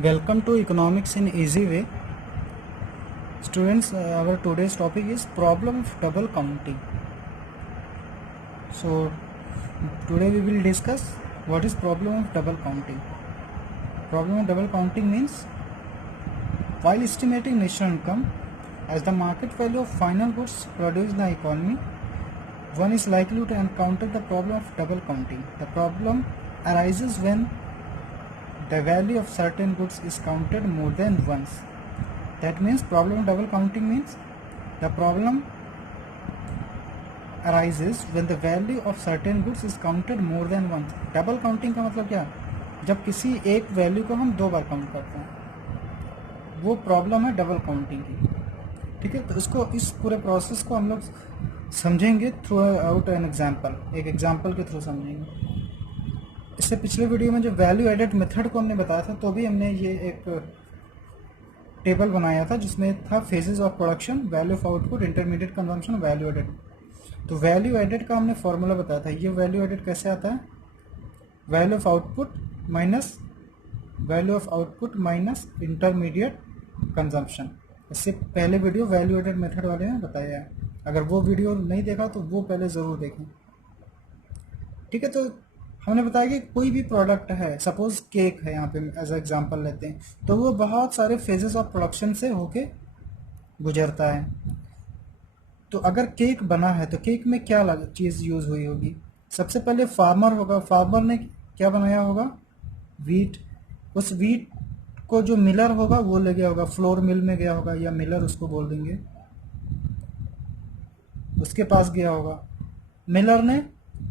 Welcome to Economics in Easy Way. Students, our today's topic is problem of double counting. So, today we will discuss what is problem of double counting. Problem of double counting means while estimating national income as the market value of final goods produced in the economy, one is likely to encounter the problem of double counting. The problem arises when the value of certain goods is counted more than once. That means problem of double counting means the problem arises when the value of certain goods is counted more than once. Double counting का मतलब क्या? जब किसी एक value को हम दो बार count करते हैं, वो प्रॉब्लम है डबल काउंटिंग की. ठीक है, तो इसको इस पूरे प्रोसेस को हम लोग समझेंगे थ्रू आउट एन एग्जाम्पल. एक एग्जाम्पल के थ्रू समझेंगे. इससे पिछले वीडियो में जो वैल्यू एडेड मेथड को हमने बताया था, तो भी हमने ये एक टेबल बनाया था जिसमें था phases of production, value of output, intermediate consumption, value added. तो वैल्यू एडेड का हमने फॉर्मूला बताया था. ये वैल्यू एडेड कैसे आता है? Value of output minus intermediate consumption. इससे पहले वीडियो वैल्यू एडेड मेथड वाले में बताया है. अगर वो वीडियो नहीं देखा तो वो पहले ज़रूर देखें. ठीक है, तो हमने बताया कि कोई भी प्रोडक्ट है, सपोज केक है, यहाँ पे एज एग्जांपल लेते हैं, तो वो बहुत सारे फेजेस ऑफ प्रोडक्शन से होके गुजरता है. तो अगर केक बना है तो केक में क्या चीज़ यूज़ हुई होगी? सबसे पहले फार्मर होगा. फार्मर ने क्या बनाया होगा? वीट. उस वीट को जो मिलर होगा वो ले गया होगा, फ्लोर मिल में गया होगा, या मिलर उसको बोल देंगे, उसके पास गया होगा. मिलर ने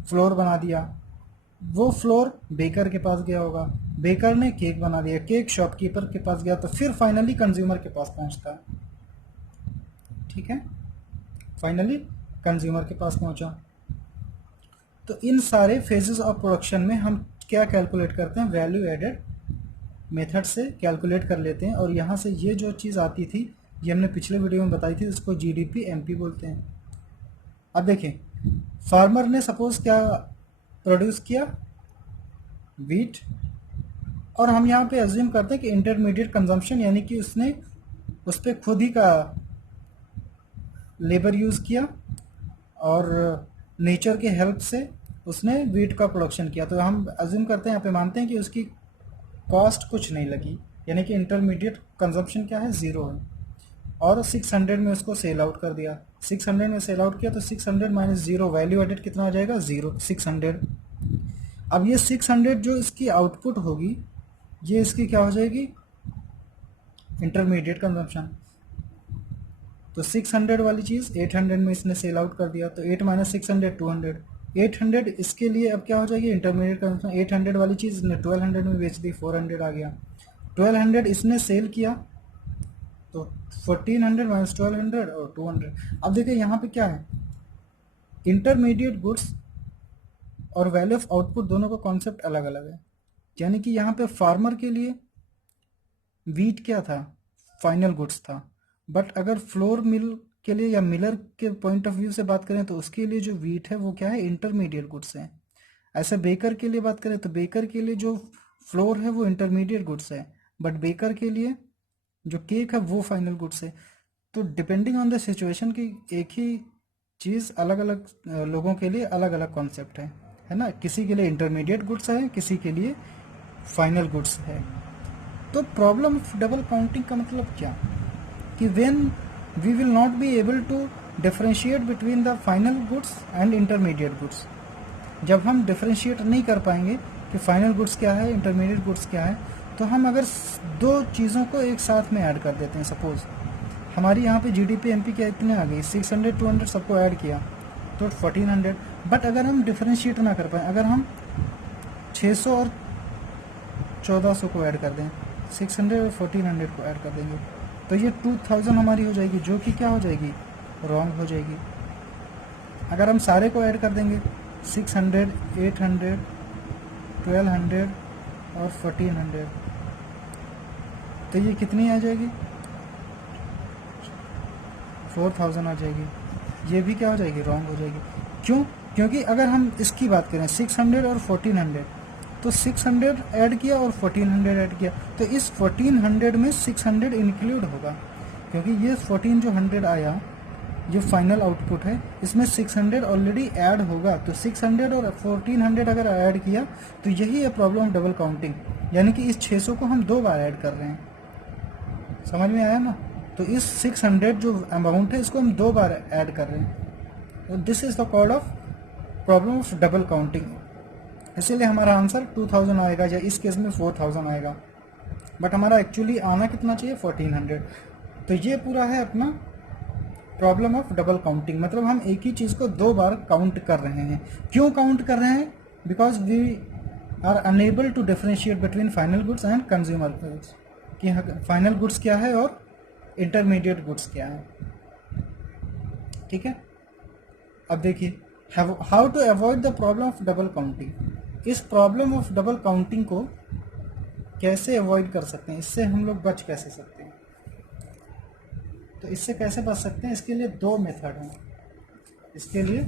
फ्लोर बना दिया, वो फ्लोर बेकर के पास गया होगा, बेकर ने केक बना दिया, केक शॉपकीपर के पास गया, तो फिर फाइनली कंज्यूमर के पास पहुंचता है. ठीक है, फाइनली कंज्यूमर के पास पहुंचा. तो इन सारे फेजेस ऑफ प्रोडक्शन में हम क्या कैलकुलेट करते हैं? वैल्यू एडेड मेथड से कैलकुलेट कर लेते हैं. और यहाँ से ये जो चीज़ आती थी, ये हमने पिछले वीडियो में बताई थी, इसको जीडीपी एमपी बोलते हैं. अब देखिए, फार्मर ने सपोज क्या प्रोड्यूस किया? वीट. और हम यहाँ पे अज्यूम करते हैं कि इंटरमीडिएट कंजम्पशन, यानी कि उसने उस पर खुद ही का लेबर यूज़ किया और नेचर के हेल्प से उसने वीट का प्रोडक्शन किया. तो हम अज्यूम करते हैं, यहाँ पे मानते हैं कि उसकी कॉस्ट कुछ नहीं लगी, यानी कि इंटरमीडिएट कंजम्पशन क्या है? ज़ीरो है. और 600 में उसको सेल आउट कर दिया. 600 में सेल आउट किया तो 600 माइनस ज़ीरो, वैल्यू एडेड कितना आ जाएगा? ज़ीरो. 600. अब ये 600 जो इसकी आउटपुट होगी, ये इसकी क्या हो जाएगी? Intermediate consumption. तो 600 वाली चीज़ 800 में इसने सेल आउट कर दिया, तो 8 माइनस 600 200. 800 इसके लिए अब क्या हो जाएगी? Intermediate consumption. 800 वाली चीज़ इसने 1200 में बेच दी, 400 आ गया. 1200 इसने सेल किया, तो 1400 माइनस 1200 और 200. अब देखिए यहाँ पे क्या है? इंटरमीडिएट गुड्स और वैल्यू ऑफ आउटपुट दोनों का कॉन्सेप्ट अलग अलग है. यानी कि यहाँ पे फार्मर के लिए वीट क्या था? फाइनल गुड्स था. बट अगर फ्लोर मिल के लिए या मिलर के पॉइंट ऑफ व्यू से बात करें तो उसके लिए जो वीट है वो क्या है? इंटरमीडिएट गुड्स है. ऐसे बेकर के लिए बात करें तो बेकर के लिए जो फ्लोर है वो इंटरमीडिएट गुड्स है, बट बेकर के लिए जो केक है वो फाइनल गुड्स है. तो डिपेंडिंग ऑन द सिचुएशन की एक ही चीज़ अलग अलग लोगों के लिए अलग अलग कॉन्सेप्ट है ना. किसी के लिए इंटरमीडिएट गुड्स है, किसी के लिए फाइनल गुड्स है. तो प्रॉब्लम ऑफ डबल काउंटिंग का मतलब क्या? कि when we will not be able to differentiate between the final goods and intermediate goods. जब हम डिफरेंशिएट नहीं कर पाएंगे कि फाइनल गुड्स क्या है, इंटरमीडिएट गुड्स क्या है, तो हम अगर दो चीज़ों को एक साथ में ऐड कर देते हैं. सपोज हमारी यहाँ पे जीडीपी एमपी क्या इतने आ गई? 600 200 सबको ऐड किया तो 1400. बट अगर हम डिफरेंशिएट ना कर पाएँ, अगर हम 600 और 1400 को ऐड कर दें, 600 और 1400 को ऐड कर देंगे, तो ये 2000 हमारी हो जाएगी, जो कि क्या हो जाएगी? रॉन्ग हो जाएगी. अगर हम सारे को ऐड कर देंगे, 600 800 1200 और 1400, तो ये कितनी आ जाएगी? 4000 आ जाएगी. ये भी क्या हो जाएगी? रॉन्ग हो जाएगी. क्यों? क्योंकि अगर हम इसकी बात करें 600 और 1400, तो 600 ऐड किया और 1400 ऐड किया, तो इस 1400 में 600 इंक्लूड होगा, क्योंकि ये 14 जो 100 आया जो फाइनल आउटपुट है इसमें 600 ऑलरेडी ऐड होगा। तो 600 और 1400 अगर ऐड किया तो यही है प्रॉब्लम ऑफ डबल काउंटिंग, यानी कि इस 600 को हम 2 बार ऐड कर रहे हैं। समझ में आया ना? तो इस 600 जो अमाउंट है इसको हम 2 बार ऐड कर रहे हैं। तो this is the called off problem of double counting. इसीलिए हमारा आंसर 2000 आएगा, या इस केस में 4000 आएगा, बट हमारा एक्चुअली आना कितना चाहिए 1400। तो ये पूरा है अपना प्रॉब्लम ऑफ डबल काउंटिंग, मतलब हम एक ही चीज़ को 2 बार काउंट कर रहे हैं। क्यों काउंट कर रहे हैं? Because we are unable to differentiate between final goods and consumer goods, कि फाइनल गुड्स क्या है और इंटरमीडिएट गुड्स क्या है। ठीक है, अब देखिए how to avoid the problem of double counting. इस प्रॉब्लम ऑफ डबल काउंटिंग को कैसे अवॉइड कर सकते हैं, इससे हम लोग बच कैसे सकते हैं? तो इससे कैसे बच सकते हैं? इसके लिए 2 मेथड हैं। इसके लिए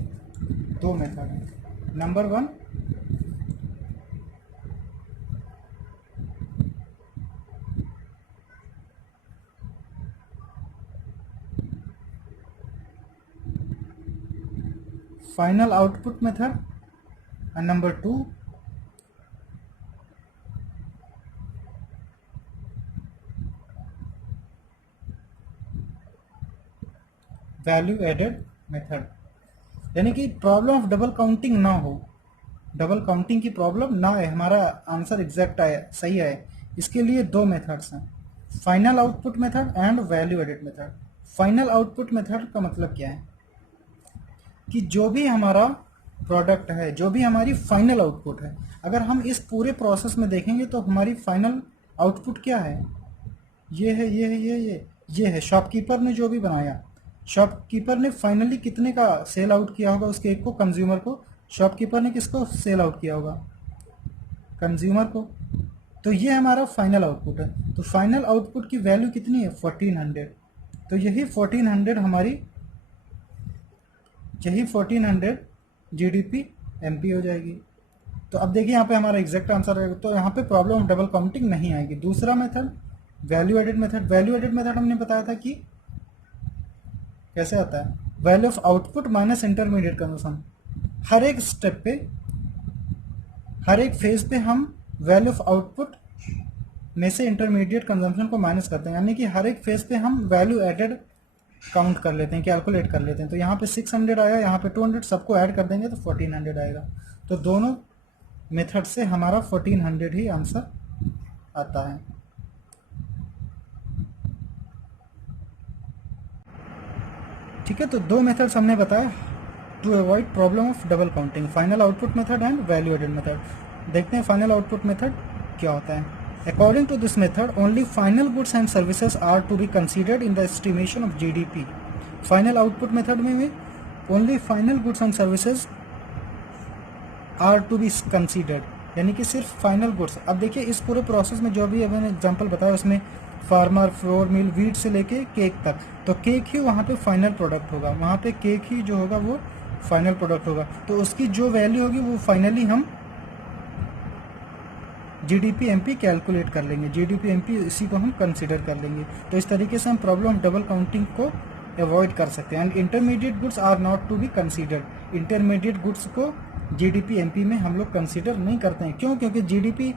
2 मेथड हैं। Number 1, final output method, and number 2, value added method. यानी कि प्रॉब्लम ऑफ डबल काउंटिंग ना हो, डबल काउंटिंग की प्रॉब्लम ना है, हमारा आंसर एग्जैक्ट आए, सही आए, इसके लिए 2 मेथड्स हैं, final output method and value added method. Final output method का मतलब क्या है कि जो भी हमारा प्रोडक्ट है, जो भी हमारी फाइनल आउटपुट है, अगर हम इस पूरे प्रोसेस में देखेंगे तो हमारी फाइनल आउटपुट क्या है? ये है, ये है, ये है। शॉपकीपर ने जो भी बनाया, शॉपकीपर ने फाइनली कितने का सेल आउट किया होगा उस केक को? कंज्यूमर को। शॉपकीपर ने किसको सेल आउट किया होगा? कंज्यूमर को। तो ये हमारा फाइनल आउटपुट है। तो फाइनल आउटपुट की वैल्यू कितनी है? 1400। तो यही 1400 हमारी, यही 1400 जीडीपी एमपी हो जाएगी। तो अब देखिए यहाँ पे हमारा एग्जैक्ट आंसर है, तो यहाँ पे प्रॉब्लम ऑफ डबल काउंटिंग नहीं आएगी। दूसरा method value added method. Value added method हमने बताया था कि कैसे आता है, value of output minus intermediate consumption. हर एक स्टेप पे, हर एक फेज पे हम वैल्यू ऑफ आउटपुट में से इंटरमीडिएट कंजम्पशन को माइनस करते हैं, यानी कि हर एक फेज पे हम वैल्यू एडेड काउंट कर लेते हैं, कैलकुलेट कर लेते हैं। तो यहाँ पे 600 आया, यहाँ पे 200, सबको ऐड कर देंगे तो 1400 आएगा। तो दोनों मेथड से हमारा 1400 ही आंसर आता है। ठीक है, तो 2 मेथड्स हमने बताया to avoid problem of double counting, final output method and value added method. देखते हैं फाइनल आउटपुट मेथड क्या होता है। According to this method only final goods and services are to be considered in the estimation of GDP. Final output method में only final goods and services are to be considered, यानी कि सिर्फ final goods. अब देखिए इस पूरे process में जो भी अभी मैंने एग्जाम्पल बताया उसमें फार्मर, फ्लोर मिल, वीट से लेके केक तक, तो केक ही वहाँ पे फाइनल प्रोडक्ट होगा, वहाँ पे केक ही जो होगा वो फाइनल प्रोडक्ट होगा। तो उसकी जो वैल्यू होगी वो फाइनली हम जीडीपी एमपी कैलकुलेट कर लेंगे, जीडीपी एमपी इसी को हम कंसिडर कर लेंगे। तो इस तरीके से हम प्रॉब्लम ऑफ डबल काउंटिंग को अवॉइड कर सकते हैं। And intermediate goods are not to be considered. Intermediate goods को जीडीपी एमपी में हम लोग कंसिडर नहीं करते हैं। क्यों? क्योंकि जीडीपी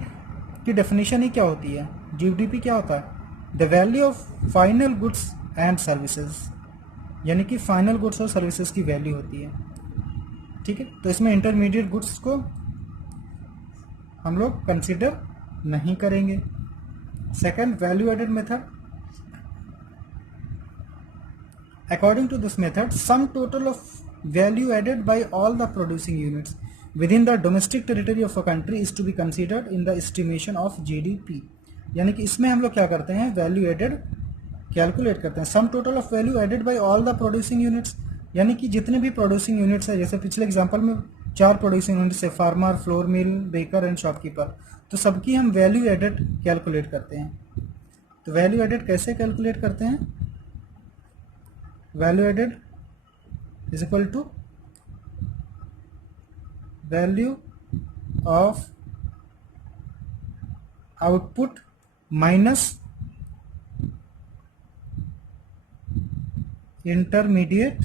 की डेफिनेशन ही क्या होती है? जीडीपी क्या होता है? The value of final goods and services, यानी कि फाइनल गुड्स और सर्विसेज की वैल्यू होती है। ठीक है, तो इसमें इंटरमीडिएट गुड्स को हम लोग कंसिडर नहीं करेंगे। Second, value added method. According to this method sum total of value added by all the producing units within the domestic territory of a country is to be considered in the estimation of GDP. यानी कि इसमें हम लोग क्या करते हैं? Value added calculate करते हैं। Sum total of value added by all the producing units, यानी कि जितने भी प्रोड्यूसिंग यूनिट्स है, जैसे पिछले एग्जांपल में 4 प्रोड्यूसिंग यूनिट्स है, farmer, flour mill, baker and shopkeeper, तो सबकी हम वैल्यू एडेड कैलकुलेट करते हैं। तो वैल्यू एडेड कैसे कैलकुलेट करते हैं? Value added is equal to value of output minus intermediate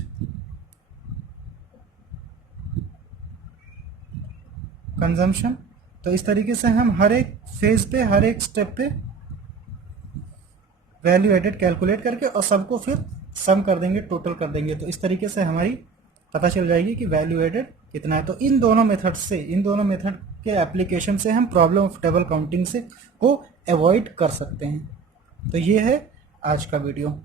consumption. तो इस तरीके से हम हर एक फेज पे, हर एक स्टेप पे वैल्यू एडेड कैलकुलेट करके और सबको फिर सम कर देंगे, टोटल कर देंगे। तो इस तरीके से हमारी पता चल जाएगी कि वैल्यू एडेड कितना है। तो इन दोनों मेथड से, इन दोनों मेथड के एप्लीकेशन से हम प्रॉब्लम ऑफ टेबल काउंटिंग से को अवॉइड कर सकते हैं। तो ये है आज का वीडियो।